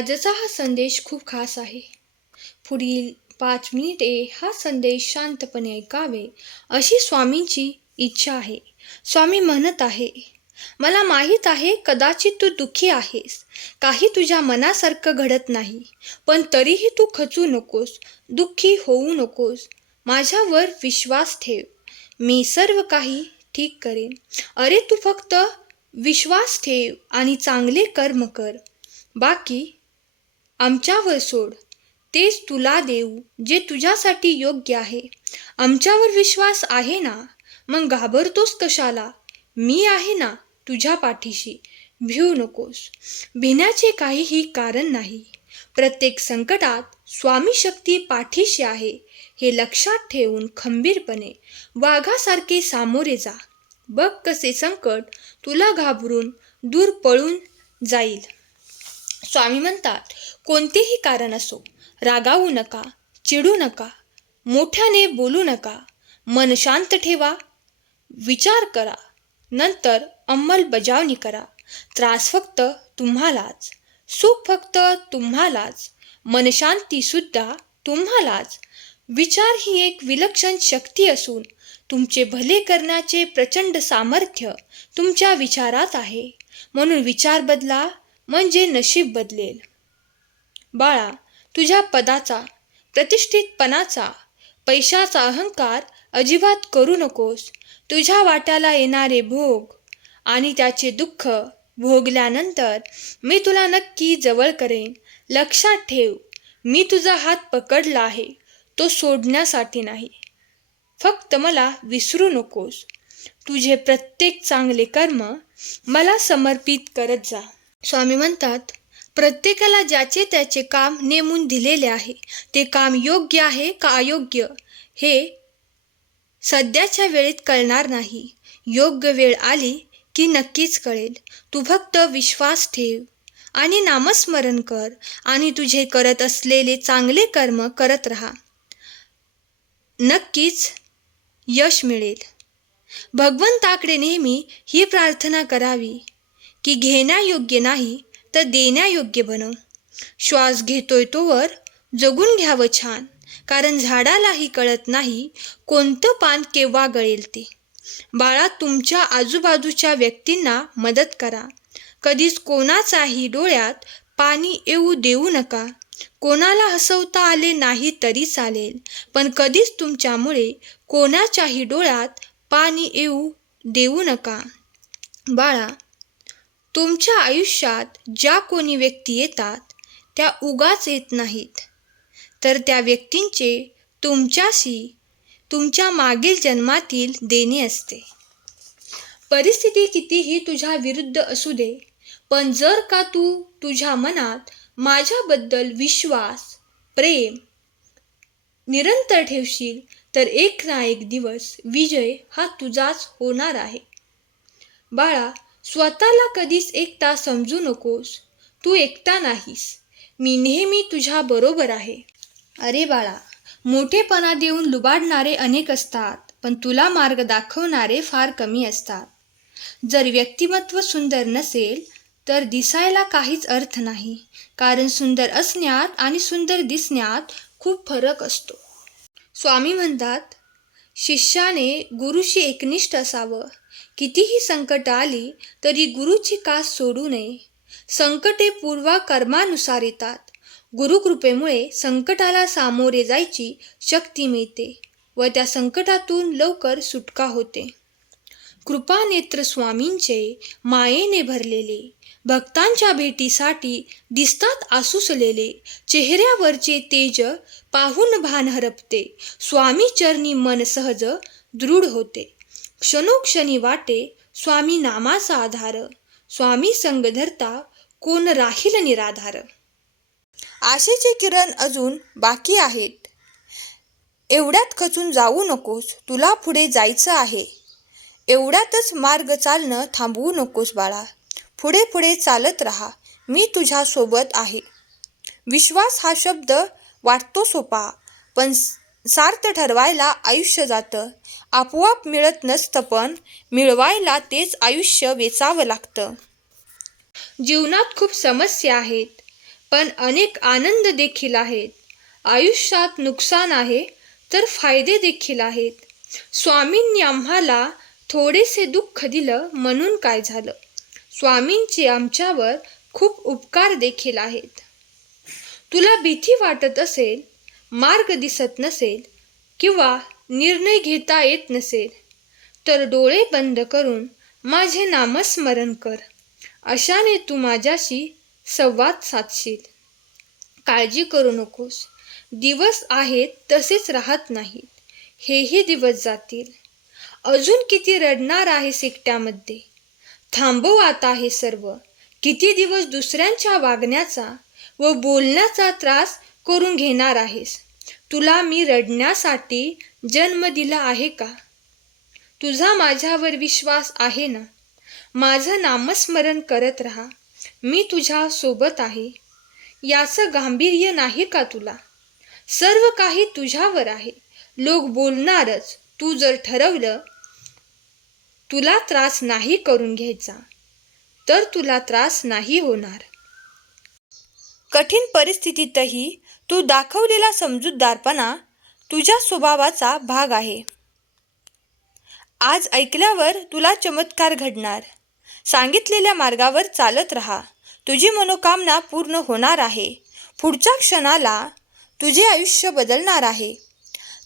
आजचा हा संदेश खूप खास आहे. पुढील पाच मिनिटे हा संदेश शांतपणे ऐकावे अशी स्वामींची इच्छा आहे. स्वामी म्हणत आहे मला माहीत आहे कदाचित तू दुःखी आहेस. काही तुझ्या मनासारखं घडत नाही पण तरीही तू खचू नकोस दुःखी होऊ नकोस. माझ्यावर विश्वास ठेव. मी सर्व काही ठीक करेन. अरे तू फक्त विश्वास ठेव आणि चांगले कर्म कर. बाकी आमच्यावर सोड. तेच तुला देऊ जे तुझ्यासाठी योग्य आहे. आमच्यावर विश्वास आहे ना? मग घाबरतोस कशाला? मी आहे ना तुझ्या पाठीशी. भिऊ नकोस. भिण्याचे काहीही कारण नाही. प्रत्येक संकटात स्वामी शक्ती पाठीशी आहे. हे लक्षात ठेवून खंबीरपणे वाघासारखे सामोरे जा. बघ कसे संकट तुला घाबरून दूर पळून जाईल. स्वामी म्हणतात कोणतेही कारण असो रागावू नका चिडू नका मोठ्याने बोलू नका मन शांत ठेवा विचार करा नंतर अंमलबजावणी करा. त्रास फक्त तुम्हालाच सुख फक्त तुम्हालाच मनशांतीसुद्धा तुम्हालाच. विचार ही एक विलक्षण शक्ती असून तुमचे भले करण्याचे प्रचंड सामर्थ्य तुमच्या विचारात आहे. म्हणून विचार बदला म्हणजे नशीब बदलेल. बाळा तुझ्या पदाचा प्रतिष्ठितपणाचा पैशाचा अहंकार अजिबात करू नकोस. तुझ्या वाट्याला येणारे भोग आणि त्याचे दुःख भोगल्यानंतर मी तुला नक्की जवळ करेन. लक्षात ठेव मी तुझा हात पकडला आहे. तो सोडण्यासाठी नाही. फक्त मला विसरू नकोस. तुझे प्रत्येक चांगले कर्म मला समर्पित करत जा. स्वामी म्हणतात प्रत्येकाला ज्याचे त्याचे काम नेमून दिलेले आहे. ते काम योग्य आहे का अयोग्य? हे सध्याच्या वेळेत कळणार नाही. योग्य वेळ आली की नक्कीच कळेल. तू फक्त विश्वास ठेव आणि नामस्मरण कर आणि तुझे करत असलेले चांगले कर्म करत राहा. नक्कीच यश मिळेल. भगवंताकडे नेहमी ही प्रार्थना करावी की घेण्यायोग्य नाही तर देण्यायोग्य बनव. श्वास घेतोय तोवर जगून घ्यावं छान. कारण झाडालाही कळत नाही कोणतं पान केव्हा गळेल ते. बाळा तुमच्या आजूबाजूच्या व्यक्तींना मदत करा. कधीच कोणाचाही डोळ्यात पाणी येऊ देऊ नका. कोणाला हसवता आले नाही तरी चालेल. पण कधीच तुमच्यामुळे कोणाच्याही डोळ्यात पाणी येऊ देऊ नका. बाळा तुमच्या आयुष्यात ज्या कोणी व्यक्ती येतात त्या उगाच येत नाहीत. तर त्या व्यक्तींचे तुमच्याशी तुमच्या मागील जन्मातील देणे असते. परिस्थिती कितीही तुझ्या विरुद्ध असू दे पण जर का तू तुझ्या मनात माझ्याबद्दल विश्वास प्रेम निरंतर ठेवशील तर एक ना एक दिवस विजय हा तुझाच होणार आहे. बाळा स्वतःला कधीच एकटा समजू नकोस. तू एकटा नाहीस. मी नेहमी तुझ्या बरोबर आहे. अरे बाळा मोठेपणा देऊन लुबाडणारे अनेक असतात पण तुला मार्ग दाखवणारे फार कमी असतात. जर व्यक्तिमत्व सुंदर नसेल तर दिसायला काहीच अर्थ नाही कारण सुंदर असण्यात आणि सुंदर दिसण्यात खूप फरक असतो. स्वामी म्हणतात शिष्याने गुरुशी एकनिष्ठ असावं कितीही संकट आली तरी गुरुची कास सोडू नये. संकटे पूर्वा कर्मानुसार येतात. गुरुकृपेमुळे संकटाला सामोरे जायची शक्ती मिळते व त्या संकटातून लवकर सुटका होते. कृपानेत्र स्वामींचे मायेने भरलेले भक्तांच्या भेटीसाठी दिसतात आसुसलेले चेहऱ्यावरचे तेज पाहून भान हरपते. स्वामी चरणी मन सहज दृढ होते. क्षणोक्षणी वाटे स्वामी नामाचा आधार. स्वामी संग धरता कोण राहील निराधार. आशेचे किरण अजून बाकी आहेत. एवढ्यात खचून जाऊ नकोस तुला पुढे जायचं आहे. एवढ्यातच मार्ग चालणं थांबवू नकोस बाळा. पुढे पुढे चालत राहा मी तुझ्यासोबत आहे. विश्वास हा शब्द वाटतो सोपा पण सार्थ ठरवायला आयुष्य जातं. आपोआप मिळत नसतं पण मिळवायला तेच आयुष्य वेचावं लागतं. जीवनात खूप समस्या आहेत पण अनेक आनंद देखील आहेत. आयुष्यात नुकसान आहे तर फायदे देखील आहेत. स्वामींनी आम्हाला थोडेसे दुःख दिलं म्हणून काय झालं? स्वामींचे आमच्यावर खूप उपकार देखील आहेत. तुला भीती वाटत असेल मार्ग दिसत नसेल किंवा निर्णय घेता येत नसेल तर डोळे बंद करून माझे नामस्मरण कर. अशाने तू माझ्याशी संवाद साधशील. काळजी करू नकोस. दिवस आहेत तसेच राहत नाहीत. हेही दिवस जातील. अजून किती रडणार आहे एकट्यामध्ये थांबव आता हे सर्व. किती दिवस दुसऱ्यांच्या वागण्याचा व बोलण्याचा त्रास करून घेणार आहेस. तुला मी रडण्यासाठी जन्म दिला आहे का? तुझा माझ्यावर विश्वास आहे ना? माझं नामस्मरण करत राहा. मी तुझ्या सोबत आहे. याचं गांभीर्य नाही का तुला? सर्व काही तुझ्यावर आहे. लोक बोलणारच. तू जर ठरवलं तुला त्रास नाही करून घ्यायचा तर तुला त्रास नाही होणार. कठीण परिस्थितीतही तू दाखवलेला समजूतदारपणा तुझ्या स्वभावाचा भाग आहे. आज ऐकल्यावर तुला चमत्कार घडणार. सांगितलेल्या मार्गावर चालत राहा. तुझी मनोकामना पूर्ण होणार आहे. पुढच्या क्षणाला तुझे आयुष्य बदलणार आहे.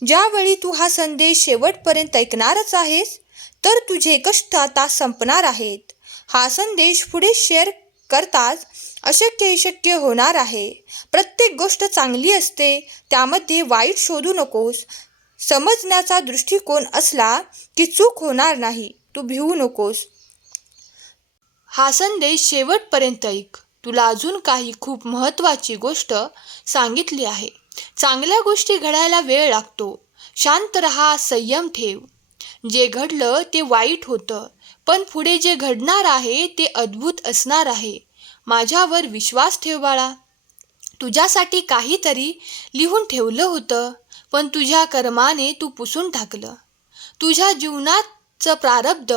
ज्यावेळी तू हा संदेश शेवटपर्यंत ऐकणारच आहेस तर तुझे कष्ट आता संपणार आहेत. हा संदेश पुढे शेअर करताच अशक्य शक्य होणार आहे. प्रत्येक गोष्ट चांगली असते त्यामध्ये वाईट शोधू नकोस. समजण्याचा दृष्टिकोन असला की चूक होणार नाही तू भिवू नकोस. हा संदेश शेवटपर्यंत ऐक. तुला अजून काही खूप महत्त्वाची गोष्ट सांगितली आहे. चांगल्या गोष्टी घडायला वेळ लागतो. शांत रहा संयम ठेव. जे घडलं ते वाईट होतं पण पुढे जे घडणार आहे ते अद्भुत असणार आहे. माझ्यावर विश्वास ठेव बाळा. तुझ्यासाठी काहीतरी लिहून ठेवलं होतं पण तुझ्या कर्माने तू पुसून टाकलं. तुझ्या जीवनाचं प्रारब्ध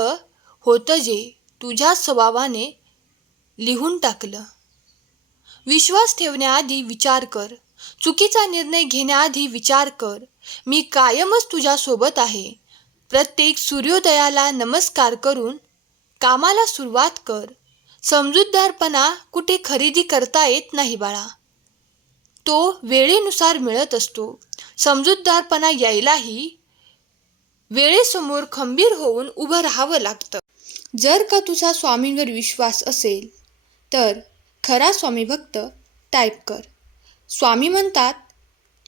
होतं जे तुझ्या स्वभावाने लिहून टाकलं. विश्वास ठेवण्याआधी विचार कर. चुकीचा निर्णय घेण्याआधी विचार कर. मी कायमच तुझ्यासोबत आहे. प्रत्येक सूर्योदयाला नमस्कार करून कामाला सुरुवात कर. समजूतदारपणा कुठे खरेदी करता येत नाही बाळा. तो वेळेनुसार मिळत असतो. समजूतदारपणा यायलाही वेळेसमोर खंबीर होऊन उभं राहावं लागतं. जर का तुझा स्वामींवर विश्वास असेल तर खरा स्वामी भक्त टाईप कर. स्वामी म्हणतात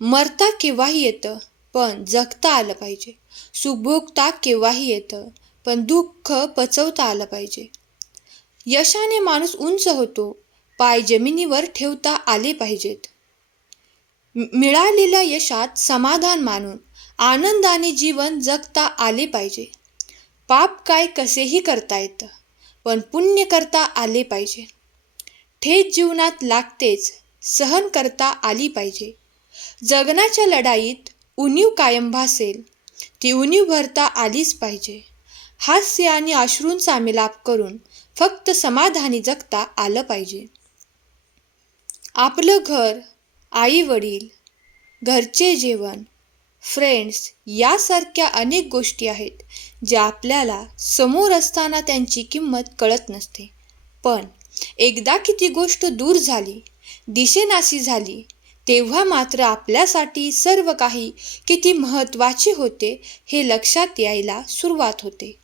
मरता केव्हाही येतं पण जगता आलं पाहिजे. सुभोगता केव्हाही येतं पण दुःख पचवता आलं पाहिजे. यशाने माणूस उंच होतो पाय जमिनीवर ठेवता आले पाहिजेत. मिळालेल्या यशात समाधान मानून आनंदाने जीवन जगता आले पाहिजे. पाप काय कसेही करता येतं पण पुण्य करता आले पाहिजे. थेट जीवनात लागतेच सहन करता आली पाहिजे. जगण्याच्या लढाईत उणीव कायम भासेल ती उणीव भरता आलीच पाहिजे. हास्य आणि अश्रूंचा मिलाप करून फक्त समाधानी जगता आलं पाहिजे. आपलं घर आई वडील घरचे जेवण फ्रेंड्स यासारख्या अनेक गोष्टी आहेत ज्या आपल्याला समोर असताना त्यांची किंमत कळत नसते. पण एकदा की ती गोष्ट दूर झाली दिशेनाशी झाली तेव्हा मात्र आपल्यासाठी सर्व काही किती महत्त्वाचे होते हे लक्षात यायला सुरुवात होते.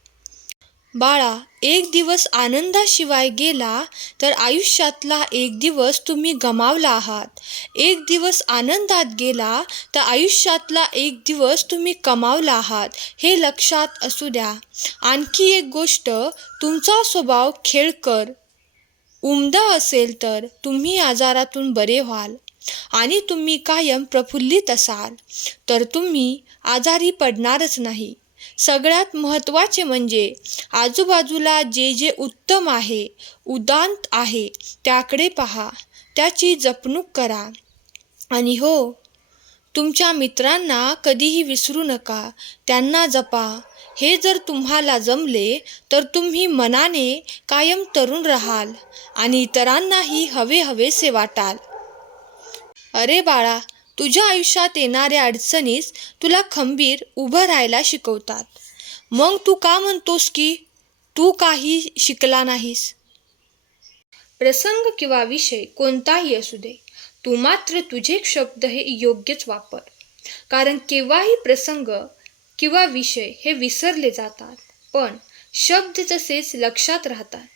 बाळा एक दिवस आनंदाशिवाय गेला तर आयुष्यातला एक दिवस तुम्ही गमावला आहात. एक दिवस आनंदात गेला तर आयुष्यातला एक दिवस तुम्ही कमावला आहात हे लक्षात असू द्या. आणखी एक गोष्ट तुमचा स्वभाव खेळकर उमदा असेल तर तुम्ही आजारातून बरे व्हाल आणि तुम्ही कायम प्रफुल्लित असाल. तर तुम्ही आजारी पडणारच नाही. सगळ्यात महत्त्वाचे म्हणजे आजूबाजूला जे जे उत्तम आहे उदांत आहे त्याकडे पहा त्याची जपणूक करा. आणि हो तुमच्या मित्रांना कधीही विसरू नका त्यांना जपा. हे जर तुम्हाला जमले तर तुम्ही मनाने कायम तरुण राहाल आणि इतरांनाही हवे हवेसे वाटाल. अरे बाळा तुझ्या आयुष्यात येणाऱ्या अडचणीस तुला खंबीर उभं राहायला शिकवतात. मग तू का म्हणतोस की तू काही शिकला नाहीस? प्रसंग किंवा विषय कोणताही असू दे तू मात्र तुझे शब्द हे योग्यच वापर. कारण केव्हाही प्रसंग किंवा विषय हे विसरले जातात पण शब्द तसेच लक्षात राहतात.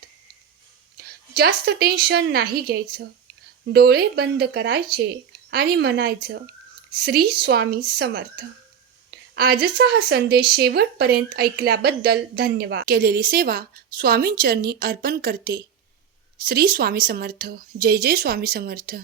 जास्त टेन्शन नाही घ्यायचं. डोळे बंद करायचे आणि म्हणायचं श्री स्वामी समर्थ. आजचा हा संदेश शेवटपर्यंत ऐकल्याबद्दल धन्यवाद. केलेली सेवा स्वामींचरणी अर्पण करते. श्री स्वामी समर्थ. जय जय स्वामी समर्थ.